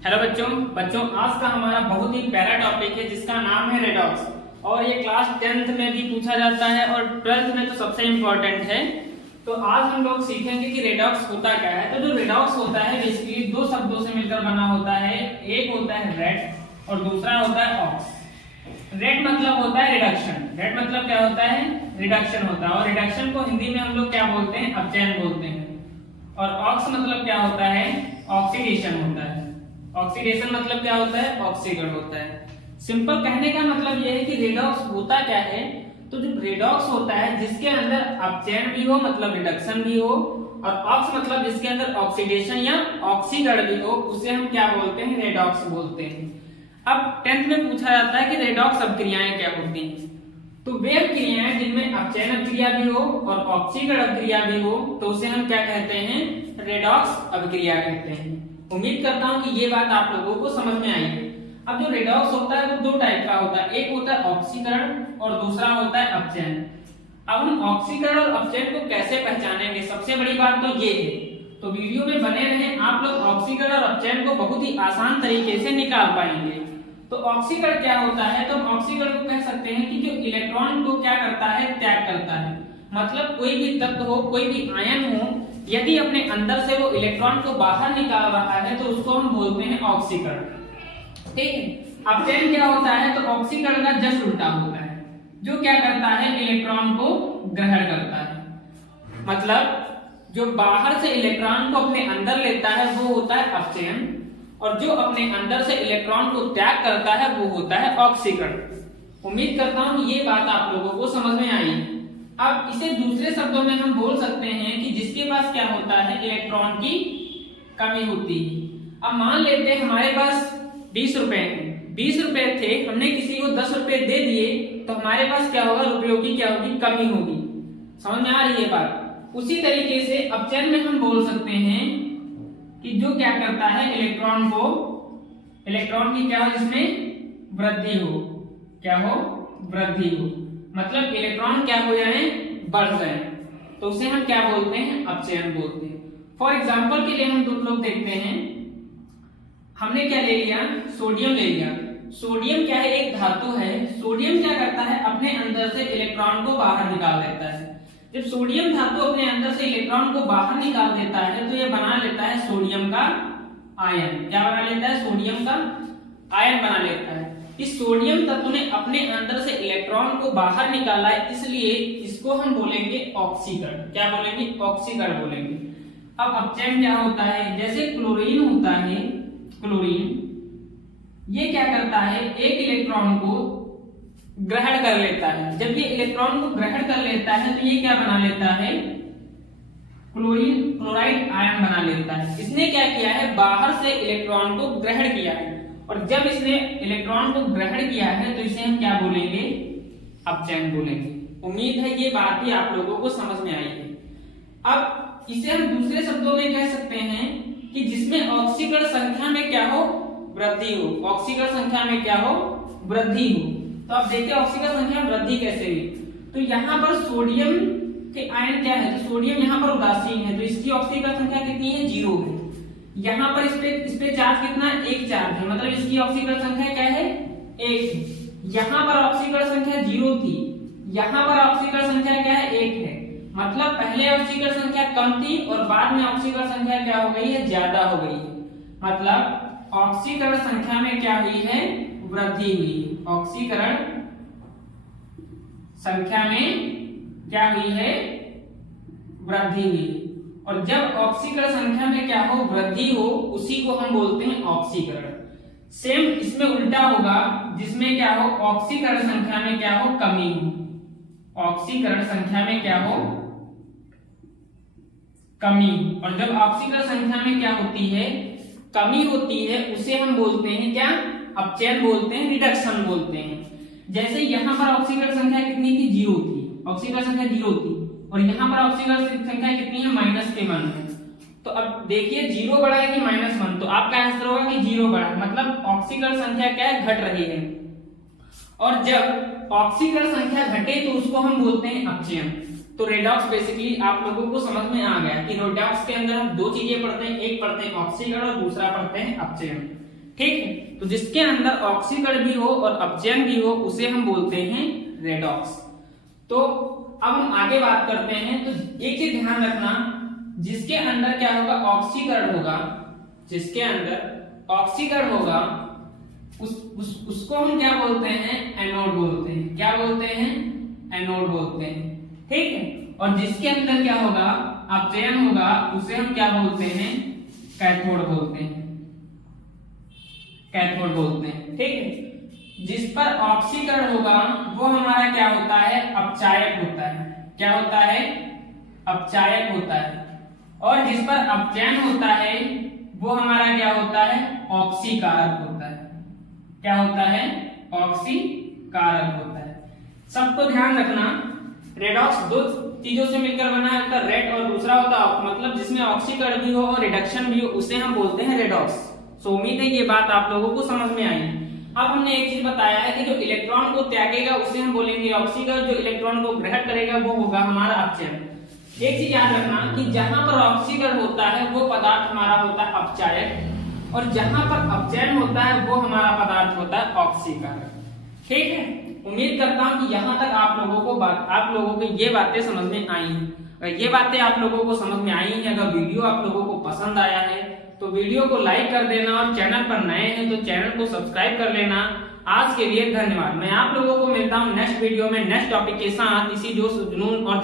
Hello बच्चों आज का हमारा बहुत ही प्यारा टॉपिक है जिसका नाम है रेडॉक्स। और ये क्लास 10th में भी पूछा जाता है और 12th में तो सबसे इम्पोर्टेंट है। तो आज हम लोग सीखेंगे कि रेडॉक्स होता क्या है। तो जो रेडॉक्स होता है बेसिकली दो शब्दों से मिलकर बना होता है। एक होता है रेड और दूसरा होता है ऑक्स। रेड मतलब होता है रिडक्शन। रेड मतलब क्या होता है? रिडक्शन होता है। और रिडक्शन को हिंदी में हम लोग क्या बोलते हैं? अपचयन बोलते हैं। और ऑक्स मतलब क्या होता है? ऑक्सीडेशन होता है। ऑक्सीडेशन मतलब क्या होता है? ऑक्सीकरण होता है। सिंपल कहने का मतलब यह है कि रेडॉक्स होता क्या है। तो जो रेडॉक्स होता है जिसके अंदर अपचयन भी हो मतलब रिडक्शन भी हो, और ऑक्स मतलब जिसके अंदर ऑक्सीडेशन या ऑक्सीकरण भी हो, उसे हम क्या बोलते हैं? रेडॉक्स बोलते हैं। अब 10th में पूछा जाता है कि रेडॉक्स अभिक्रियाएं क्या होती हैं। तो वे अभिक्रियाएं जिनमें अपचयन अभिक्रिया भी हो और ऑक्सीकरण अभिक्रिया भी हो तो उसे हम क्या कहते हैं? रेडॉक्स अभिक्रिया कहते हैं। उम्मीद करता हूं कि ये बात आप लोगों को समझ में आई है। अब जो रेडॉक्स होता है वो दो टाइप का होता है। एक होता है ऑक्सीकरण और दूसरा होता है अपचयन। अब हम ऑक्सीकरण और अपचयन को कैसे पहचानेंगे? सबसे बड़ी बात तो ये है, तो वीडियो में बने रहें। आप लोग ऑक्सीकरण और अपचयन को बहुत ही आसान तरीके से निकाल पाएंगे। तो ऑक्सीकरण क्या होता है? तो ऑक्सीकरण को कह सकते हैं कि जो इलेक्ट्रॉन को क्या करता है? त्याग करता है। मतलब कोई भी तत्व हो, कोई भी आयन हो, यदि अपने अंदर से वो इलेक्ट्रॉन को बाहर निकाल रहा है तो उसको हम बोलते हैं ऑक्सीकरण। ठीक है। अपचयन क्या होता है? तो ऑक्सीकरण का जस्ट उल्टा होता है। जो क्या करता है? इलेक्ट्रॉन को ग्रहण करता है। मतलब जो बाहर से इलेक्ट्रॉन को अपने अंदर लेता है वो होता है अपचयन, और जो अपने अंदर से इलेक्ट्रॉन को त्याग करता है वो होता है ऑक्सीकरण। उम्मीद करता हूं ये बात आप लोगों को समझ में आई। अब इसे दूसरे शब्दों में हम बोल सकते हैं कि जिसके पास क्या होता है? इलेक्ट्रॉन की कमी होती है। अब मान लेते हैं हमारे पास 20 रुपए हैं। 20 रुपए थे, हमने किसी को 10 रुपए दे दिए तो हमारे पास क्या होगा? रुपयों की क्या होगी? कमी होगी। समझ में आ रही है बात? उसी तरीके से अपचयन में हम बोल सकते हैं कि जो क्या करता है? इलेक्ट्रॉन की क्या हो? जिसमें वृद्धि हो। क्या हो? वृद्धि हो। मतलब इलेक्ट्रॉन क्या हो जाए? बढ़ जाए। तो उसे हम क्या बोलते हैं? अपचयन बोलते हैं। फॉर एग्जाम्पल के लिए हम दो लोग देखते हैं। हमने क्या ले लिया? सोडियम ले लिया। सोडियम क्या है? एक धातु है। सोडियम क्या करता है? अपने अंदर से इलेक्ट्रॉन को बाहर निकाल देता है। जब सोडियम धातु अपने अंदर से इलेक्ट्रॉन को बाहर निकाल देता है तो यह बना लेता है सोडियम का आयन। क्या बना लेता है? सोडियम का आयन बना लेता है। इस सोडियम तत्व ने अपने अंदर से इलेक्ट्रॉन को बाहर निकाला है, इसलिए इसको हम बोलेंगे ऑक्सीकरण। क्या बोलेंगे? ऑक्सीकरण बोलेंगे। अब अपचयन क्या होता है? जैसे क्लोरीन होता है, क्लोरीन ये क्या करता है? एक इलेक्ट्रॉन को ग्रहण कर लेता है। जब ये इलेक्ट्रॉन को ग्रहण कर लेता है तो ये क्या बना लेता है? क्लोराइड आयन बना लेता है। इसने क्या किया है? बाहर से इलेक्ट्रॉन को ग्रहण किया है, और जब इसने इलेक्ट्रॉन को ग्रहण किया है तो इसे हम क्या बोलेंगे? अपचयन बोलेंगे। उम्मीद है ये बात भी आप लोगों को समझ में आई है। अब इसे हम दूसरे शब्दों में कह सकते हैं कि जिसमें ऑक्सीकरण संख्या में क्या हो? वृद्धि हो। ऑक्सीकरण संख्या में क्या हो? वृद्धि हो। तो अब देखिए ऑक्सीकरण संख्या में वृद्धि कैसे हुई। तो यहाँ पर सोडियम के आयन क्या है? तो सोडियम यहाँ पर उदासीन है तो इसकी ऑक्सीकरण संख्या कितनी है? 0 है। यहाँ पर इस पे चार्ज कितना है? 1 चार्ज है। मतलब इसकी ऑक्सीकरण संख्या क्या है? 1 है। यहाँ पर ऑक्सीकरण संख्या 0 थी, यहाँ पर ऑक्सीकरण संख्या क्या है? 1 है। मतलब पहले ऑक्सीकरण संख्या कम थी और बाद में ऑक्सीकरण संख्या क्या हो गई है? ज्यादा हो गई है। मतलब ऑक्सीकरण संख्या में क्या हुई है? वृद्धि हुई है। ऑक्सीकरण संख्या में क्या हुई है? वृद्धि हुई। और जब ऑक्सीकरण संख्या में क्या हो? वृद्धि हो, उसी को हम बोलते हैं ऑक्सीकरण। सेम इसमें उल्टा होगा, जिसमें क्या हो? ऑक्सीकरण संख्या में क्या हो? कमी हो। ऑक्सीकरण संख्या में क्या हो? कमी। और जब ऑक्सीकरण संख्या में क्या होती है? कमी होती है, उसे हम बोलते हैं क्या? अपचयन बोलते हैं, रिडक्शन बोलते हैं। जैसे यहाँ पर ऑक्सीकरण संख्या कितनी थी? 0 थी। ऑक्सीकरण संख्या 0 थी और यहाँ पर ऑक्सीकरण संख्या कितनी है? -1 है। तो अब देखिए 0 बढ़ा है कि -1? तो आपका आंसर होगा कि 0 बढ़ा, मतलब ऑक्सीकरण संख्या क्या है? घट रही है। और जब ऑक्सीकरण संख्या घटे तो उसको हम बोलते हैं अपचयन। तो रेडॉक्स बेसिकली आप लोगों को समझ में आ गया कि रेडॉक्स के अंदर हम दो चीजें पढ़ते हैं, एक पढ़ते हैं ऑक्सीकरण और दूसरा पढ़ते हैं अपचयन। ठीक है। तो जिसके अंदर ऑक्सीकरण भी हो और अपचयन भी हो उसे हम बोलते हैं रेडॉक्स। तो अब हम आगे बात करते हैं। तो एक चीज ध्यान रखना, जिसके अंदर क्या होगा, ऑक्सीकरण होगा, जिसके अंदर ऑक्सीकरण होगा उसको हम क्या बोलते हैं, एनोड बोलते हैं। क्या बोलते हैं, एनोड बोलते हैं, ठीक है। और जिसके अंदर क्या होगा, अपचयन होगा, उसे हम क्या बोलते हैं, कैथोड बोलते हैं, कैथोड बोलते हैं, ठीक है। जिस पर ऑक्सीकरण होगा वो हमारा क्या होता है, अपचायक होता है। क्या होता है, अपचायक होता है। और जिस पर अपचयन होता है वो हमारा क्या होता है, ऑक्सीकारक होता है। क्या होता है, ऑक्सीकारक होता है। सबको ध्यान रखना, रेडॉक्स दो चीजों से मिलकर बना है, एक रेड और दूसरा होता है मतलब जिसमें ऑक्सीकरण भी हो और रिडक्शन भी हो उसे हम बोलते हैं रेडॉक्स। सो उम्मीद है ये बात आप लोगों को समझ में आई। अब हमने एक चीज बताया है कि जो इलेक्ट्रॉन को त्यागेगा उसे हम बोलेंगे ऑक्सीकरण, जो इलेक्ट्रॉन को ग्रहण करेगा वो होगा हमारा अपचयन। एक चीज याद रखना कि जहां पर ऑक्सीकरण होता है वो पदार्थ हमारा होता है अपचायक, और जहां पर अपचयन होता है वो हमारा पदार्थ होता है ऑक्सीकारक, ठीक है। उम्मीद करता हूं कि यहाँ तक आप लोगों को ये बातें समझ में आई हैं। अगर ये बातें आप लोगों को समझ में आई हैं, अगर वीडियो आप लोगों को पसंद आया है तो वीडियो को लाइक कर देना, और चैनल पर नए हैं तो चैनल को सब्सक्राइब कर लेना। आज के लिए धन्यवाद। मैं आप लोगों को मिलता हूँ नेक्स्ट वीडियो में नेक्स्ट टॉपिक के साथ, इसी जोश जुनून और